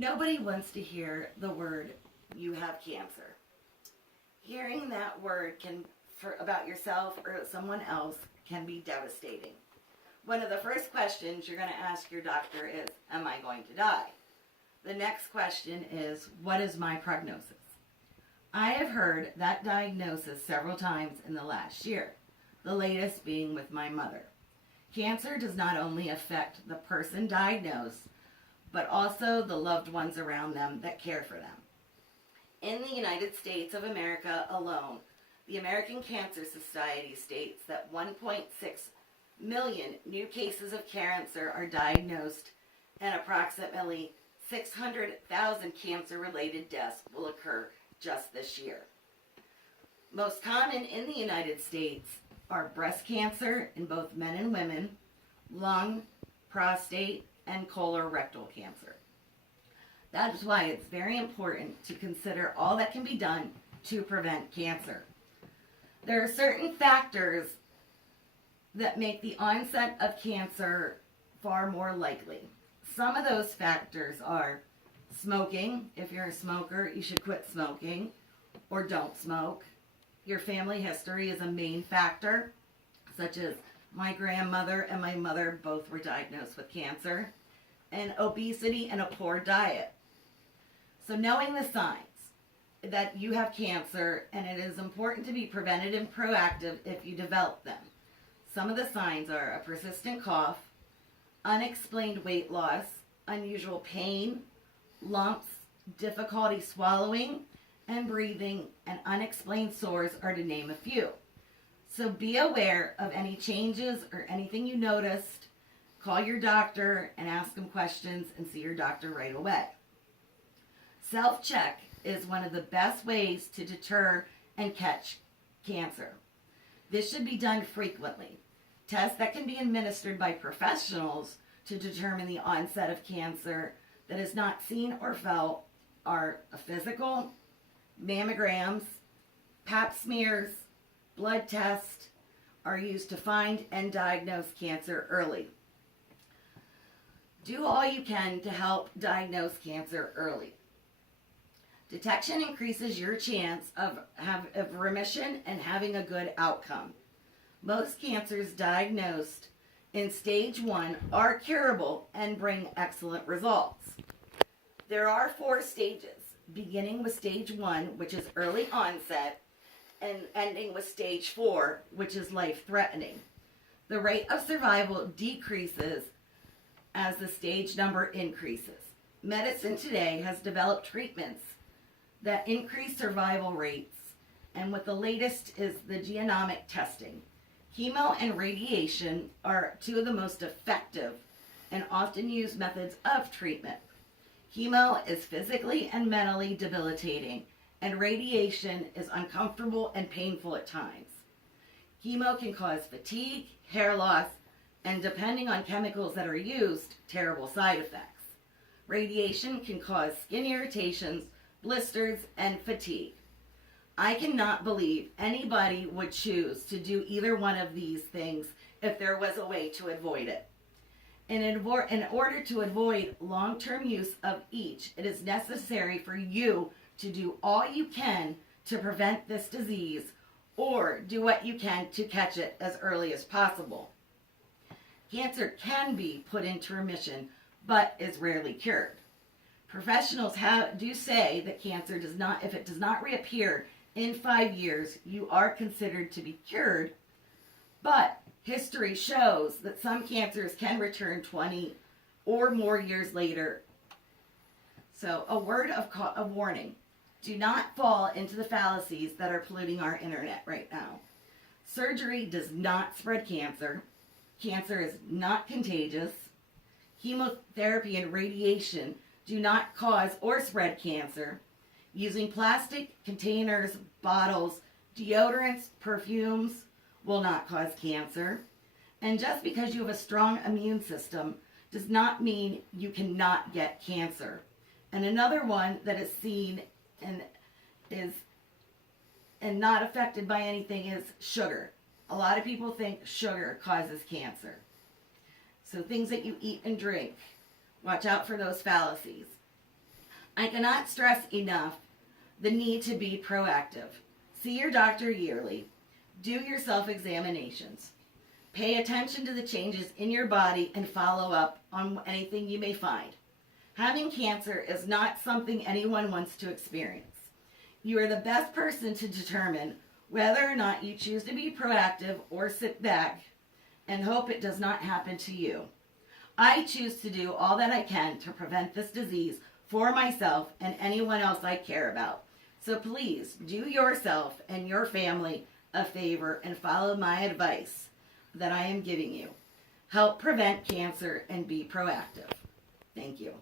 Nobody wants to hear the word, you have cancer. Hearing that word about yourself or someone else can be devastating. One of the first questions you're going to ask your doctor is, am I going to die? The next question is, what is my prognosis? I have heard that diagnosis several times in the last year, the latest being with my mother. Cancer does not only affect the person diagnosed, but also the loved ones around them that care for them. In the United States of America alone, the American Cancer Society states that 1.6 million new cases of cancer are diagnosed and approximately 600,000 cancer-related deaths will occur just this year. Most common in the United States are breast cancer in both men and women, lung, prostate, and colorectal cancer. That is why it's very important to consider all that can be done to prevent cancer. There are certain factors that make the onset of cancer far more likely. Some of those factors are smoking. If you're a smoker, you should quit smoking or don't smoke. Your family history is a main factor, such as my grandmother and my mother both were diagnosed with cancer, and obesity and a poor diet. So knowing the signs that you have cancer, and it is important to be preventative and proactive if you develop them. Some of the signs are a persistent cough, unexplained weight loss, unusual pain, lumps, difficulty swallowing and breathing, and unexplained sores are to name a few. So be aware of any changes or anything you noticed. Call your doctor and ask them questions and see your doctor right away. Self-check is one of the best ways to deter and catch cancer. This should be done frequently. Tests that can be administered by professionals to determine the onset of cancer that is not seen or felt are a physical, mammograms, pap smears, blood tests are used to find and diagnose cancer early. Do all you can to help diagnose cancer early. Detection increases your chance of remission and having a good outcome. Most cancers diagnosed in stage 1 are curable and bring excellent results. There are 4 stages, beginning with stage 1, which is early onset, and ending with stage 4, which is life-threatening. The rate of survival decreases as the stage number increases. Medicine today has developed treatments that increase survival rates, and with the latest is the genomic testing. Chemo and radiation are 2 of the most effective and often used methods of treatment. Chemo is physically and mentally debilitating, and radiation is uncomfortable and painful at times. Chemo can cause fatigue, hair loss, and depending on chemicals that are used, terrible side effects. Radiation can cause skin irritations, blisters, and fatigue. I cannot believe anybody would choose to do either one of these things if there was a way to avoid it. And in order to avoid long-term use of each, it is necessary for you to do all you can to prevent this disease or do what you can to catch it as early as possible. Cancer can be put into remission, but is rarely cured. Professionals do say that cancer if it does not reappear in 5 years, you are considered to be cured, but history shows that some cancers can return 20 or more years later. So a word of warning, do not fall into the fallacies that are polluting our internet right now. Surgery does not spread cancer. Cancer is not contagious. Chemotherapy and radiation do not cause or spread cancer. Using plastic containers, bottles, deodorants, perfumes will not cause cancer. And just because you have a strong immune system does not mean you cannot get cancer. And another one that is seen and not affected by anything is sugar. A lot of people think sugar causes cancer. So things that you eat and drink, watch out for those fallacies. I cannot stress enough the need to be proactive. See your doctor yearly. Do your self-examinations. Pay attention to the changes in your body and follow up on anything you may find. Having cancer is not something anyone wants to experience. You are the best person to determine whether or not you choose to be proactive or sit back and hope it does not happen to you. I choose to do all that I can to prevent this disease for myself and anyone else I care about. So please do yourself and your family a favor and follow my advice that I am giving you. Help prevent cancer and be proactive. Thank you.